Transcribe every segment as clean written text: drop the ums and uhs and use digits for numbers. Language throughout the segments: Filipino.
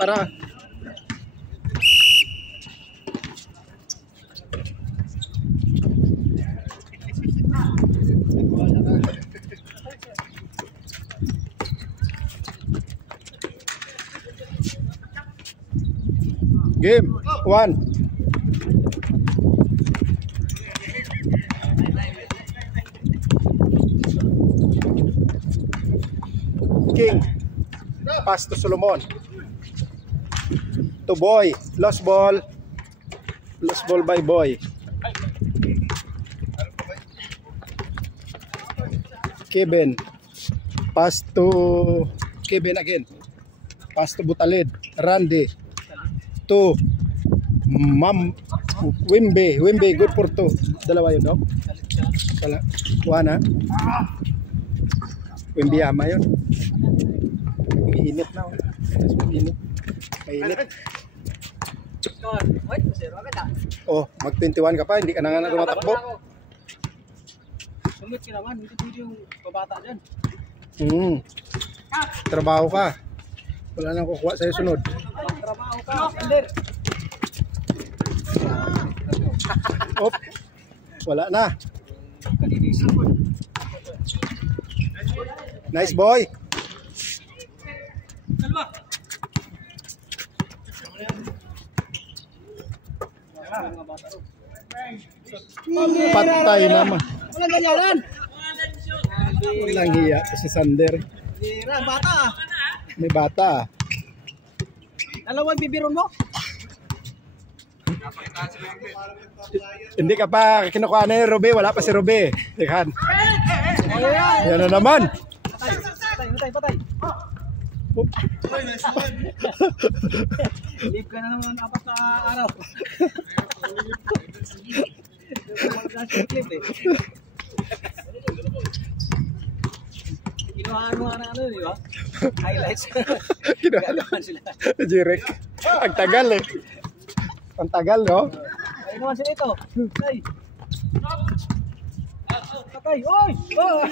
Para game 1. King pass to Solomon. To Boy, lost ball by Boy. Kevin, pass to Kevin again, pass to Butalid. Randy to Wimby, good for 2. Dalawa yun, no? One, ha? Wimby ama yun. Init na, oh. Init. Mainit. Oh, mag 21 ka pa, hindi ka na nga tumatakbo. Sumit ka naman, hindi pwede yung babata dyan. Trabaho ka. Wala nang kukuha sa'yo sunod. Trabaho ka, Ender. Op, wala na. Nice boy. Patay naman. Walang ganyanan. Walang hiya si Sander. Bata. May bata. Dalawang bibiron mo? Hindi ka pa kinukuha na yung Robe. Wala pa si Robe. Teka. Yan na naman. Patay. Live ka na naman 4 na araw. Kinuhaan mo nga ano, di ba? Highlights. Kinuhaan sila. Jirek. Ang tagal eh. Ang tagal, no? Ay naman sila ito. Patay. Oy! Oh!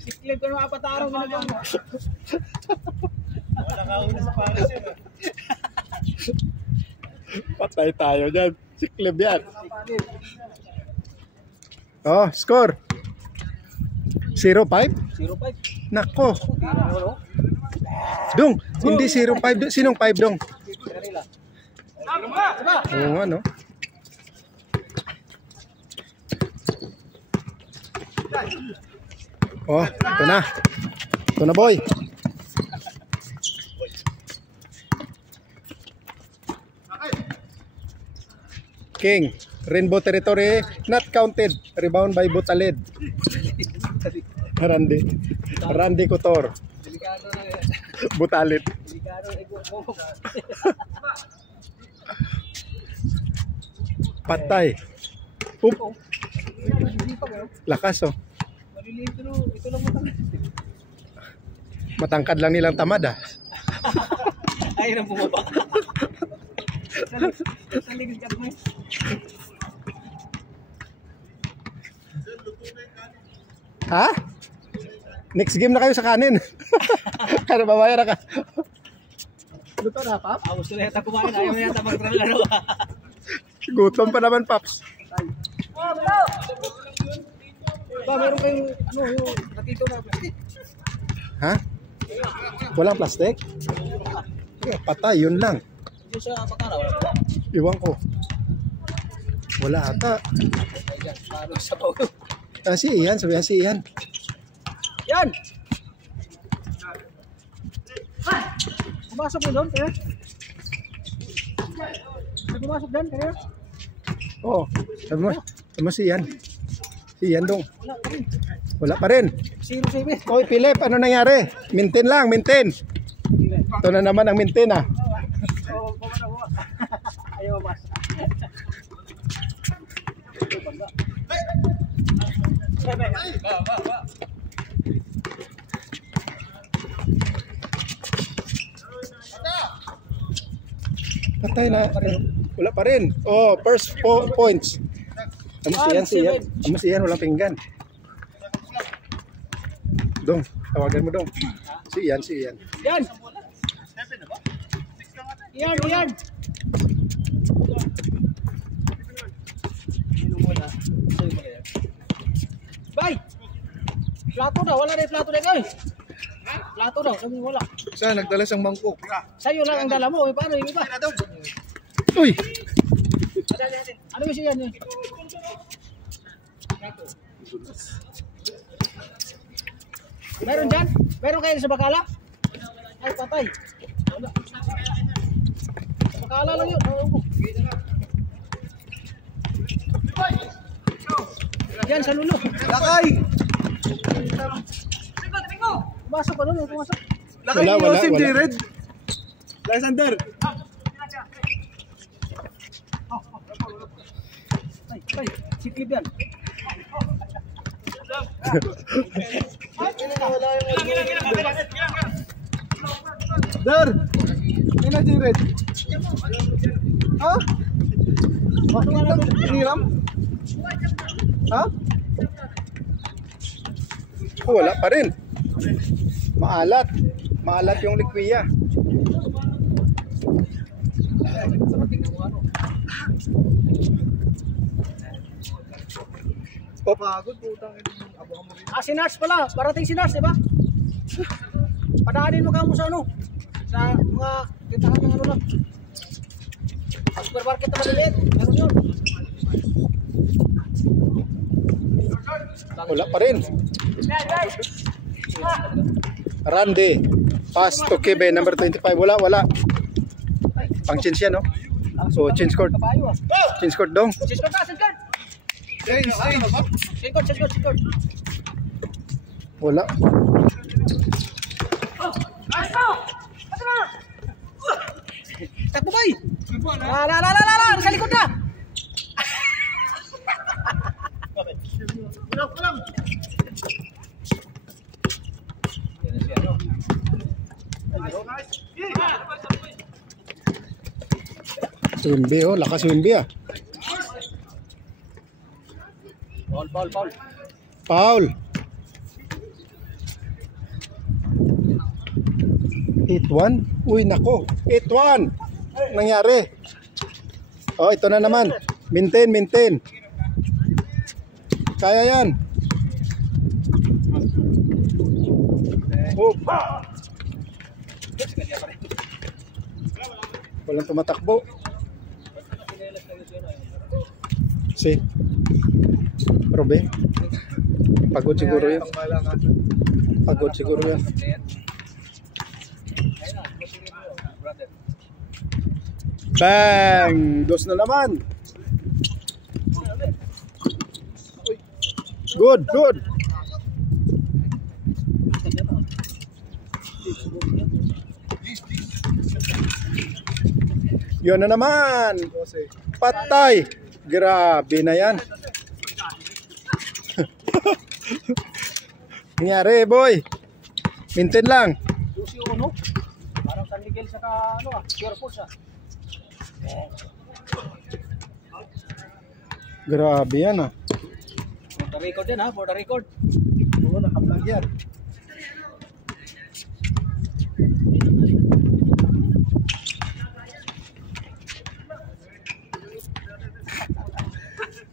Siklib ka ng 4 araw ginagawa mo. Nakahuna sa pares yun. Patay tayo dyan. Siklib yan. Oh, score. 0-5? 0-5. Nako. Dong, hindi 0-5. Sinong 5 dong? Oo nga, no? Oh, ito na. Ito na, boy. King, Rainbow Territory, not counted. Rebound by Butalid. Randy Couture. Delikado na yan. Butalid. Delikado na ito. Patay. Oop. Lakas, oh. Ito lang matangkad. Matangkad lang nilang tamad, ah. Ayaw na bumaba. Sa ligid ka mo. Ha? Next game na kayo sa kanin. Kaya babayaran ka. Luto na, Pap? Gusto na yata kumain. Ayaw na yata magtralaro. Gutom pa naman, Paps. Ba, meron kayong yung natito na plastic. Ha? Walang plastic? Patay, yun lang. Yung sa patara, wala ba? Iwan ko. Wala ata. Paano sa bawal? Si Ian, sabihan si Ian. Yan! Pumasok mo doon, kaya? Pumasok doon, kaya? Oo. Sabi mo si Ian. Si Ian dong. Wala pa rin. 07. Oy, Philip, ano nangyari? Maintain lang, maintain. Ito na naman ang maintain ah. Oo, kumana mo. Ayaw mas. Patay na. Wala pa rin. Oh, first points. Siyan. Siyan, walang pinggan. Dong, tawagan mo dong. Siyan. Yan. Yan. Bay. Plato daw, wala rin plato din oy. Plato daw, sabi mo wala. Saan nagdala siyang mangkok? Sa'yo lang ang dala mo, paano yung iba? Uy! Ano yung siyan yun? Meron dyan? Meron kayo sa bakala? Ay, patay. Sa bakala lang yun. Yan, sa lulo. Lakay! Pumasok pa doon, pumasok. Lakay Wala, ni Joseph wala. Jared! Lysander! Ay, siklib yan. Dar! Yan na Jared! Ha? Bakit ka hiniram? Ha? Oh, wala pa rin. Maalat yung liquiya. Oh, pagod putang ito. Abangan mo rin. Si Nars pala. Parating si Nars, di ba? Padaanin mo ka mo sa ano? Sa mga tindahan ng ano lang. Sa supermarket na maliliit. Meron yun. Wala pa rin. Randy. Pass to Kibe, number 25. Wala. Pang change yan, no? So, change court. Kabayo ah. Change court dong. Change court. Change! Change court. Wala. Takbo bay! La! Sa likod na! Swimby, oh. Lakas swimby, ah. Paul. Foul. 8-1. Uy, nako. 8-1. Nangyari. Oh, ito na naman. Maintain. Kaya yan. Oh. Walang tumatakbo. Si Robe. Pagod siguro yun. Bang! Dos na naman. Good. Yun na naman. Patay. Grabe na yan. Nangyari, boy. Maintain lang. Lucio Uno. Parang San Miguel sa Pure Force ah. Grabe yan ah. For the record yan ha, for the record. Oo, nakablog yan.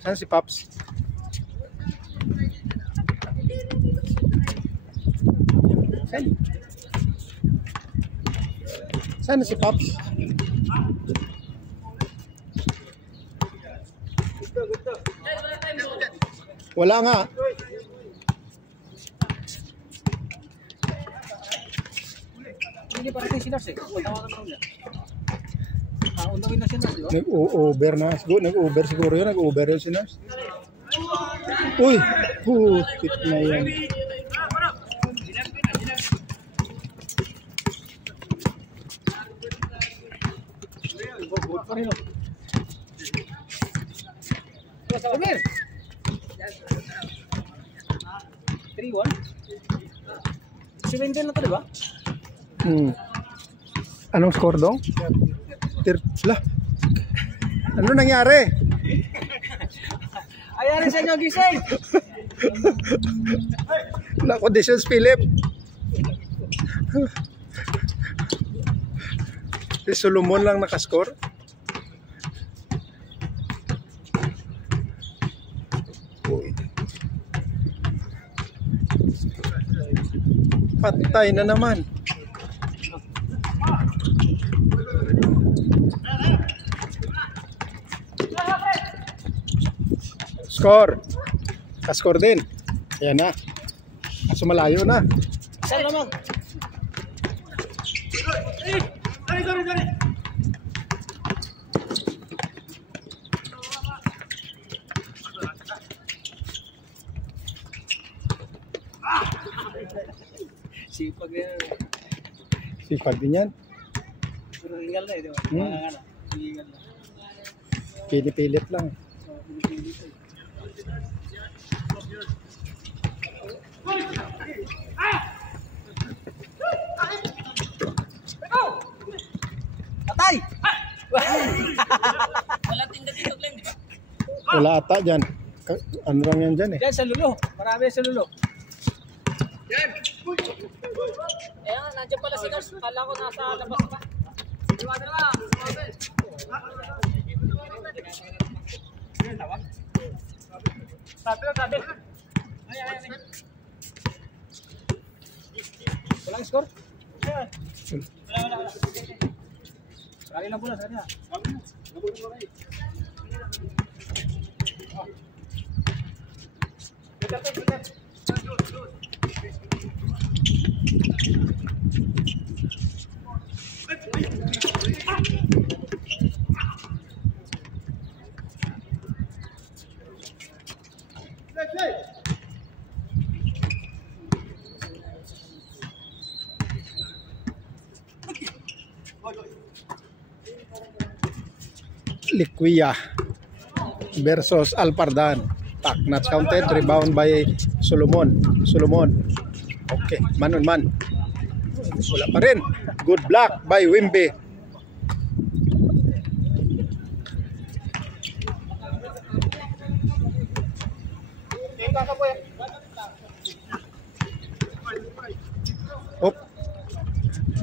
Saan si Pops? Saan si Pops? Wala nga. Hindi parating si Nars eh. Tawagan mo niya. Undawin na si Nars, di ba? Nag-over na. Nag-over siguro yun. Nag-over yun si Nars. Uy! Putik na yan. Good pa rin, oh. Come here. 3-1. 17 na to, di ba? Anong score dong? Lah. Ano nangyari? Ayari sa inyo, gising! Na conditions, Philip. Si Solomon lang nakascore. Patay na naman. Score. Ka-score din. Ayan na. Kaso malayo na. Saan naman? Sipag yan. Sipag din yan. Pero hingal na eh, di ba? Hingal na. Pilit lang. Patay! Wala ata dyan. Ano lang yan dyan eh. Yan sa lulo. Marami sa lulo. Ayan, nandiyan pala si Nars. Kala ko nasa labas pa. Iwanan na. Sabi. Walang score? Wala. Sakali lang pula, sakali lang. Liquia versus Alpardan. Not counted. Rebound by Solomon. Okay, man on man. Wala pa rin. Good block by Wimby. Op.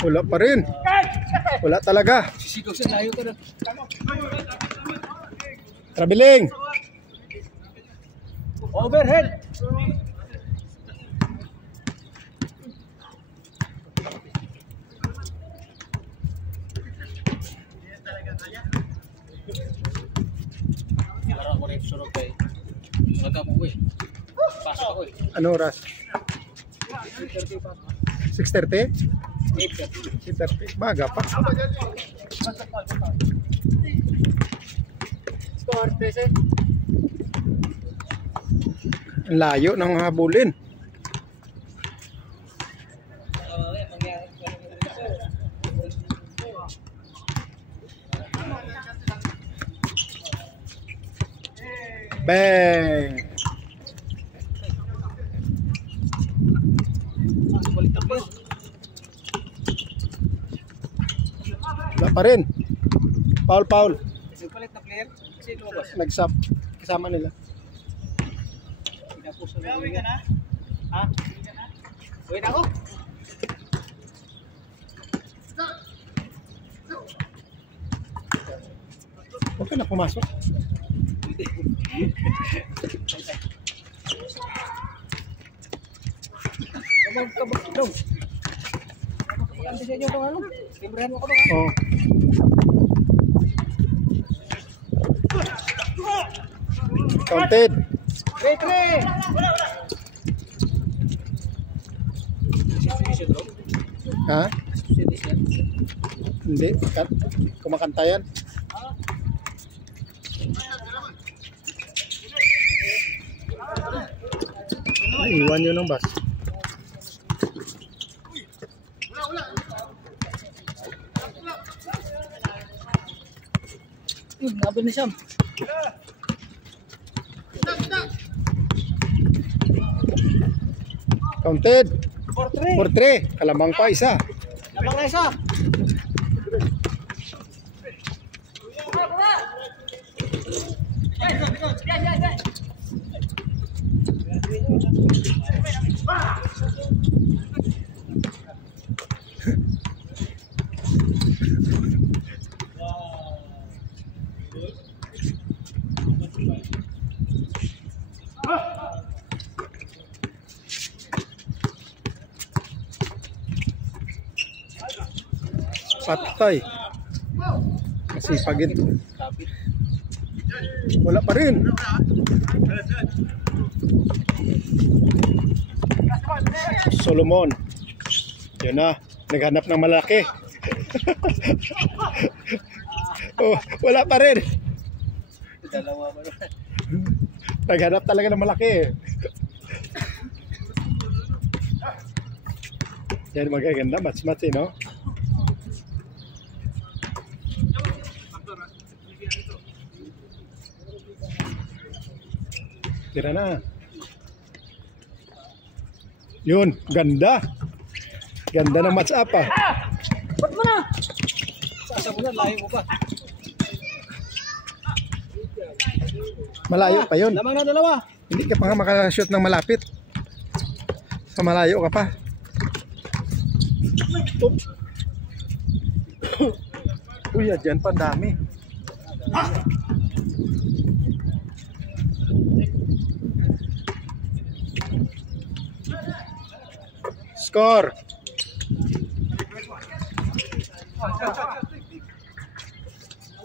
Wala pa rin. Wala talaga. Sisigaw siya, layo ka na. Traveling. Overhead. Para ako rin surog kay. Nagkamu ko eh. Pasok ako eh. Ano oras? 6:30? 8:30. 8:30. Baga pa. Score, 13. Ang layo ng habulin. Bang! Wala pa rin. Foul. Nagpalit na player? Kasi lumabas. Nag-sub. Kasama nila. Uwi ka na? Ha? Uwi na ako? Huwag ka na pumasok. Kabag. Ang sa inyo itong ano? Timbrahan mo ko itong ano? Oh. Counted. 3-3! Ha? Hindi. Kumakanta yan. Iwan nyo ng bus. Nabil ni Sam. Counted. 4-3. 4-3. Kalamang pa isa. Lamang na isa. Patay. Masipag ito. Wala pa rin. Solomon. Yun na. Naghanap ng malaki. Oh, wala pa rin. Dalawa ba? Naghanap talaga ng malaki. Yan magaganda. Match-match eh, no? Tira na. Yun, ganda. Ganda ng match up ah. Ba't mo na? Sasa mo na, layo mo pa. Malayo pa yun. Lamang na dalawa. Hindi ka pa nga makashoot ng malapit. Sa malayo ka pa. Uy, dyan pa dami. Score.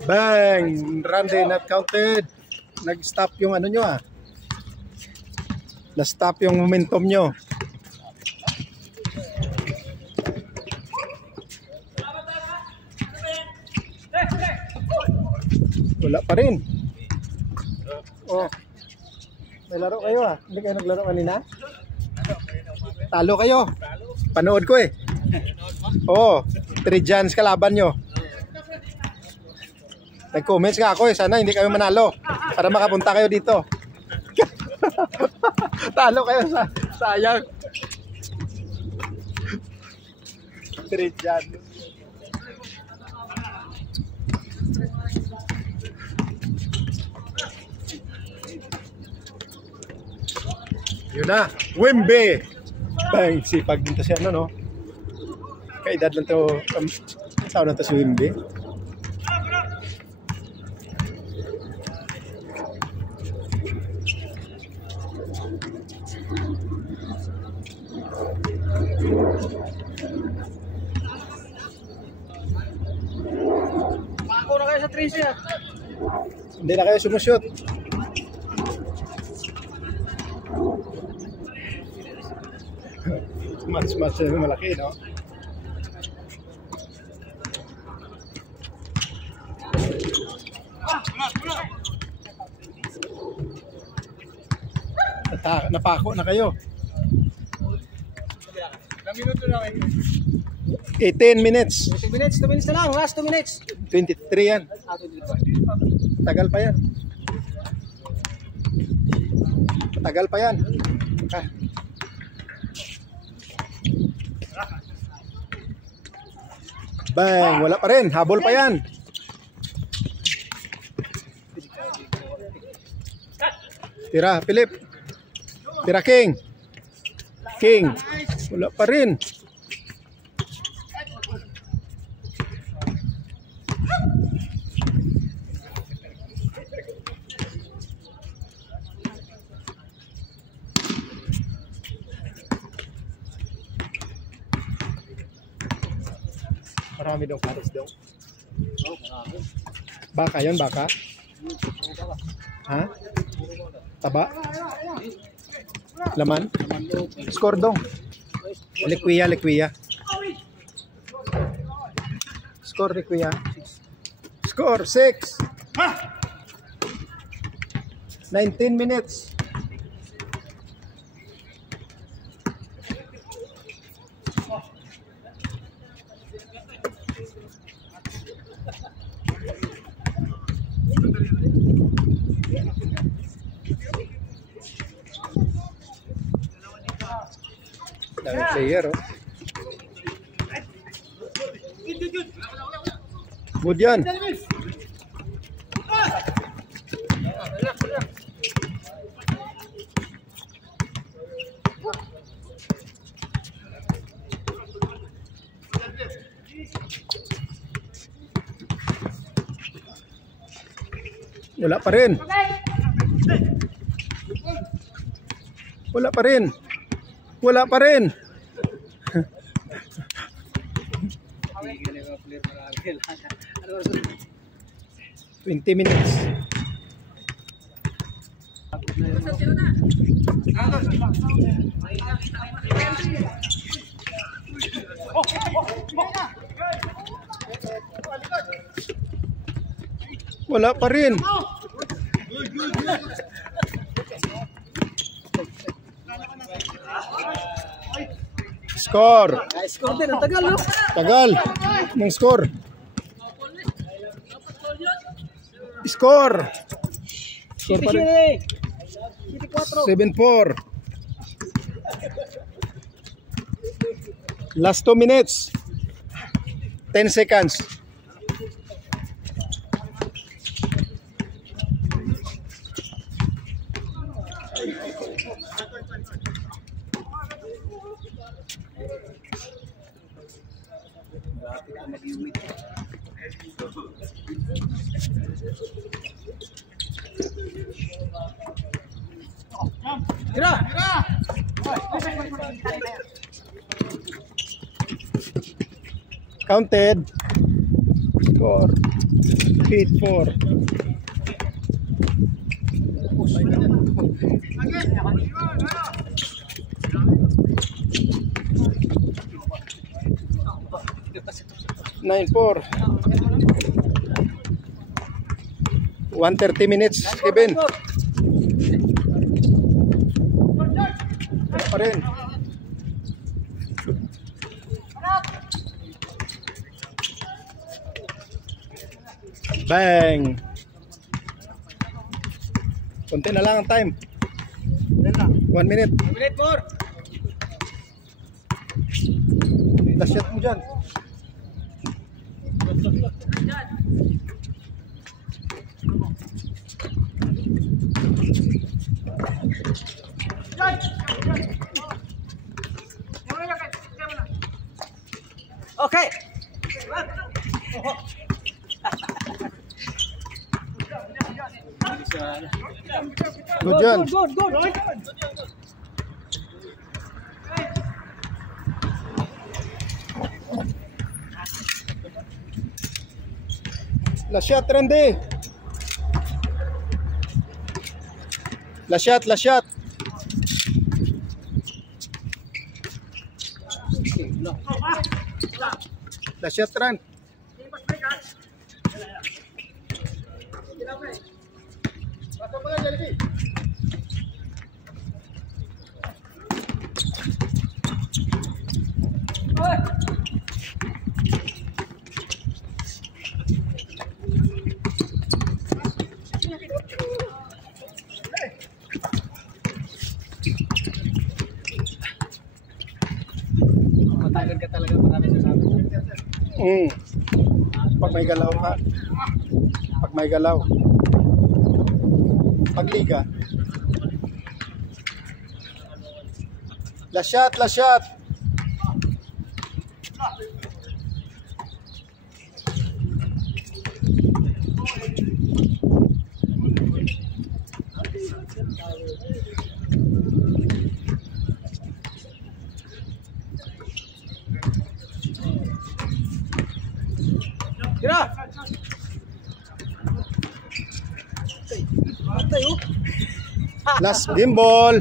Bang! Randy not counted. Nag-stop yung ano nyo ah. Na-stop yung momentum nyo. Wala pa rin. Oh. May laro kayo ah. Hindi kayo naglaro kanina? Talo kayo. Panood ko eh. Oo. 3 Jans kalaban nyo. Nag-comments nga ako eh. Sana hindi kayo manalo. Para makapunta kayo dito. Talo kayo. Sayang. 3 Jans. Yun na. Wimbe. Bang, sipag din to siya, no? Kaedad lang to, saan na to si Wimbe? Pako na kayo sa 3 siya. Hindi na kayo sumushoot. Mas malaki, no? Napako na kayo. Ilang minuto na kayo? 18 minutes. 2 minutes, 2 minutes na lang. Last 2 minutes. 23 yan. Tagal pa yan. Tagal pa yan. Ah. Bang, wala pa rin. Habol pa yan. Tira, Philip. Tira, King. King. Wala pa rin. Marami daw pares daw. Baka yan, baka? Ha? Taba? Laman? Score dong. Liquia, liquia. Score, liquia. Score, 6. 19 minutes. Daming player, oh. Good yan. Wala pa rin. Wala pa rin. Wala pa rin. 20 minutes. Wala pa rin. Score. Score din, ang tagal, no? Tagal ng score. Score. Score pa rin. 7-4. Last 2 minutes. 10 seconds. Tira! Counted. Score. 8-4. Nine 4. 1:30 minutes, Kevin. Pa rin. Bang. Konti na lang ang time. 1 minute. Minute more. Last shot mo dyan. Okay. Good yan. Good. Last shot, Randy. Last shot. Last shot, Ran. Matagal ka talaga, marami sasabi. Pag may galaw ka. Pag may galaw. Pag liga. Last shot. Tira! Last game ball.